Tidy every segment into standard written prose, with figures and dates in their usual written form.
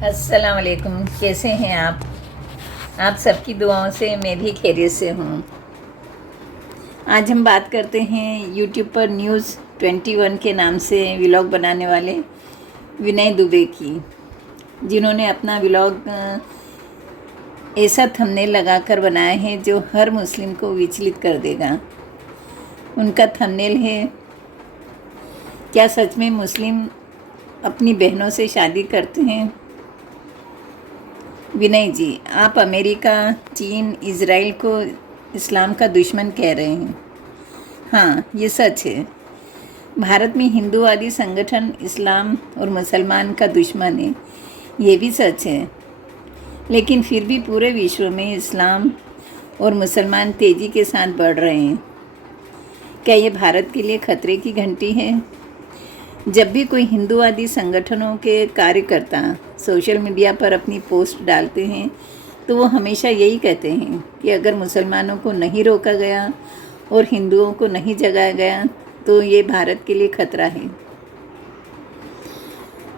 अस्सलाम वालेकुम। कैसे हैं आप सबकी दुआओं से मैं भी खैरियत से हूँ। आज हम बात करते हैं यूट्यूब पर न्यूज़ 21 के नाम से व्लॉग बनाने वाले विनय दुबे की, जिन्होंने अपना व्लॉग ऐसा थंबनेल लगाकर बनाया है जो हर मुस्लिम को विचलित कर देगा। उनका थंबनेल है, क्या सच में मुस्लिम अपनी बहनों से शादी करते हैं? विनय जी, आप अमेरिका, चीन, इज़राइल को इस्लाम का दुश्मन कह रहे हैं। हाँ, ये सच है। भारत में हिंदूवादी संगठन इस्लाम और मुसलमान का दुश्मन है, ये भी सच है। लेकिन फिर भी पूरे विश्व में इस्लाम और मुसलमान तेज़ी के साथ बढ़ रहे हैं। क्या ये भारत के लिए खतरे की घंटी है? जब भी कोई हिंदूवादी संगठनों के कार्यकर्ता सोशल मीडिया पर अपनी पोस्ट डालते हैं तो वो हमेशा यही कहते हैं कि अगर मुसलमानों को नहीं रोका गया और हिंदुओं को नहीं जगाया गया तो ये भारत के लिए खतरा है।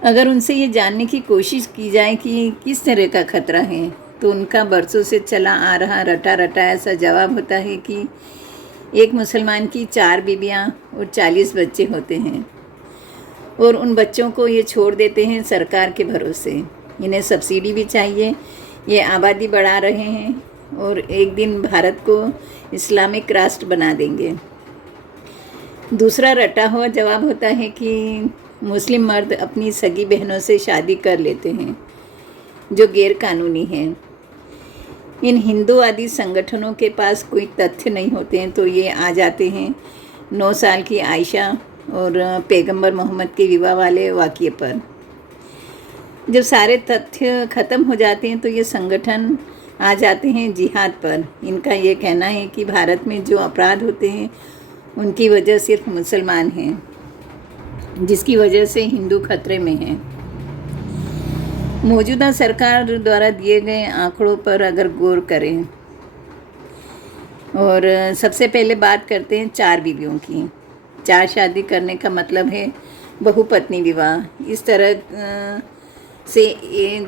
अगर उनसे ये जानने की कोशिश की जाए कि किस तरह का खतरा है तो उनका बरसों से चला आ रहा रटा रटा ऐसा जवाब होता है कि एक मुसलमान की 4 बीवियाँ और 40 बच्चे होते हैं और उन बच्चों को ये छोड़ देते हैं सरकार के भरोसे। इन्हें सब्सिडी भी चाहिए, ये आबादी बढ़ा रहे हैं और एक दिन भारत को इस्लामिक राष्ट्र बना देंगे। दूसरा रटा हुआ जवाब होता है कि मुस्लिम मर्द अपनी सगी बहनों से शादी कर लेते हैं, जो गैर कानूनी है। इन हिंदूवादी संगठनों के पास कोई तथ्य नहीं होते हैं तो ये आ जाते हैं 9 साल की आयशा और पैगंबर मोहम्मद के विवाह वाले वाक़ये पर। जब सारे तथ्य ख़त्म हो जाते हैं तो ये संगठन आ जाते हैं जिहाद पर। इनका ये कहना है कि भारत में जो अपराध होते हैं उनकी वजह सिर्फ मुसलमान हैं, जिसकी वजह से हिंदू खतरे में हैं। मौजूदा सरकार द्वारा दिए गए आंकड़ों पर अगर गौर करें और सबसे पहले बात करते हैं 4 बीवियों की। 4 शादी करने का मतलब है बहुपत्नी विवाह। इस तरह से एक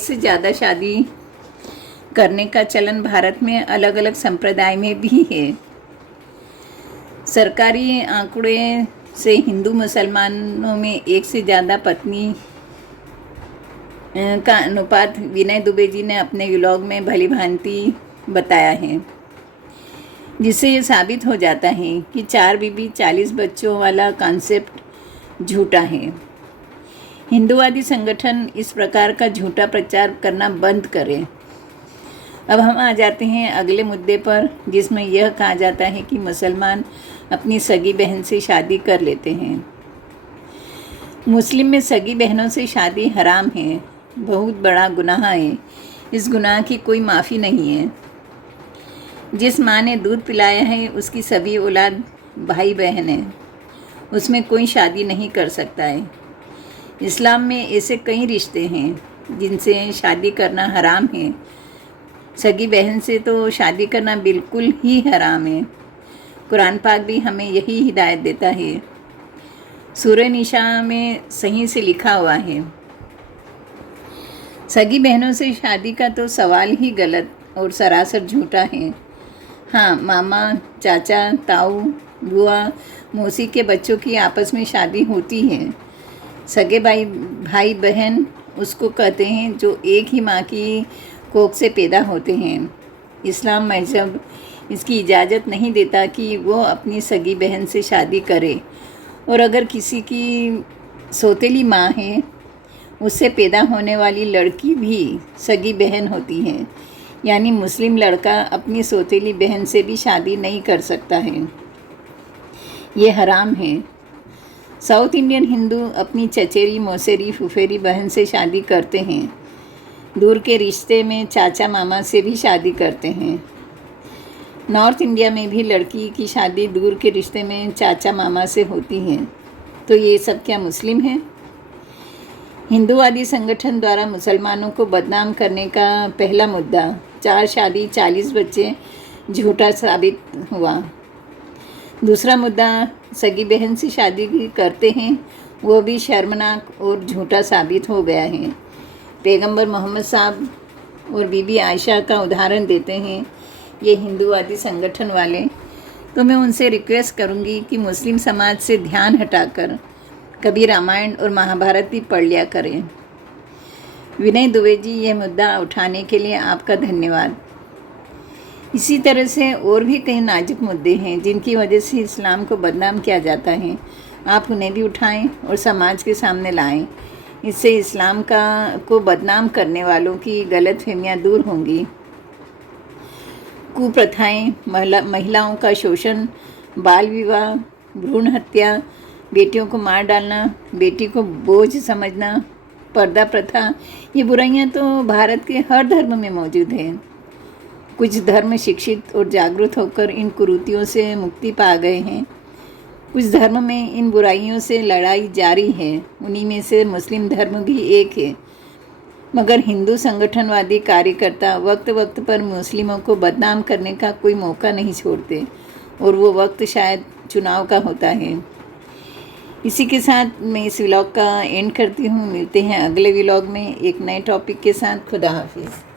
से ज़्यादा शादी करने का चलन भारत में अलग अलग संप्रदाय में भी है। सरकारी आंकड़े से हिंदू मुसलमानों में एक से ज़्यादा पत्नी का अनुपात विनय दुबे जी ने अपने व्लॉग में भली भांति बताया है, जिससे ये साबित हो जाता है कि 4 बीबी 40 बच्चों वाला कॉन्सेप्ट झूठा है। हिंदूवादी संगठन इस प्रकार का झूठा प्रचार करना बंद करें। अब हम आ जाते हैं अगले मुद्दे पर, जिसमें यह कहा जाता है कि मुसलमान अपनी सगी बहन से शादी कर लेते हैं। मुस्लिम में सगी बहनों से शादी हराम है, बहुत बड़ा गुनाह है। इस गुनाह की कोई माफ़ी नहीं है। जिस माँ ने दूध पिलाया है उसकी सभी औलाद भाई बहन है, उसमें कोई शादी नहीं कर सकता है। इस्लाम में ऐसे कई रिश्ते हैं जिनसे शादी करना हराम है। सगी बहन से तो शादी करना बिल्कुल ही हराम है। कुरान पाक भी हमें यही हिदायत देता है। सूरह निसा में सही से लिखा हुआ है, सगी बहनों से शादी का तो सवाल ही गलत और सरासर झूठा है। हाँ, मामा, चाचा, ताऊ, बुआ, मौसी के बच्चों की आपस में शादी होती है। सगे भाई बहन उसको कहते हैं जो एक ही माँ की कोख से पैदा होते हैं। इस्लाम मज़हब इसकी इजाज़त नहीं देता कि वो अपनी सगी बहन से शादी करे, और अगर किसी की सौतेली माँ है उससे पैदा होने वाली लड़की भी सगी बहन होती है। यानी मुस्लिम लड़का अपनी सौतेली बहन से भी शादी नहीं कर सकता है, ये हराम है। साउथ इंडियन हिंदू अपनी चचेरी, मौसेरी, फुफेरी बहन से शादी करते हैं। दूर के रिश्ते में चाचा मामा से भी शादी करते हैं। नॉर्थ इंडिया में भी लड़की की शादी दूर के रिश्ते में चाचा मामा से होती है। तो ये सब क्या मुस्लिम है? हिंदूवादी संगठन द्वारा मुसलमानों को बदनाम करने का पहला मुद्दा 4 शादी 40 बच्चे झूठा साबित हुआ। दूसरा मुद्दा, सगी बहन से शादी करते हैं वो भी शर्मनाक और झूठा साबित हो गया है। पैगंबर मोहम्मद साहब और बीबी आयशा का उदाहरण देते हैं ये हिंदूवादी संगठन वाले। तो मैं उनसे रिक्वेस्ट करूंगी कि मुस्लिम समाज से ध्यान हटाकर कभी रामायण और महाभारत भी पढ़ लिया करें। विनय दुबे जी, यह मुद्दा उठाने के लिए आपका धन्यवाद। इसी तरह से और भी कई नाजुक मुद्दे हैं जिनकी वजह से इस्लाम को बदनाम किया जाता है। आप उन्हें भी उठाएं और समाज के सामने लाएं। इससे इस्लाम को बदनाम करने वालों की गलतफहमियां दूर होंगी। कुप्रथाएं, महिलाओं का शोषण, बाल विवाह, भ्रूण हत्या, बेटियों को मार डालना, बेटी को बोझ समझना, पर्दा प्रथा, ये बुराइयां तो भारत के हर धर्म में मौजूद हैं। कुछ धर्म शिक्षित और जागरूक होकर इन कुरीतियों से मुक्ति पा गए हैं। कुछ धर्म में इन बुराइयों से लड़ाई जारी है। उन्हीं में से मुस्लिम धर्म भी एक है। मगर हिंदू संगठनवादी कार्यकर्ता वक्त वक्त पर मुस्लिमों को बदनाम करने का कोई मौका नहीं छोड़ते, और वो वक्त शायद चुनाव का होता है। इसी के साथ मैं इस व्लॉग का एंड करती हूँ। मिलते हैं अगले व्लॉग में एक नए टॉपिक के साथ। खुदा हाफिज़।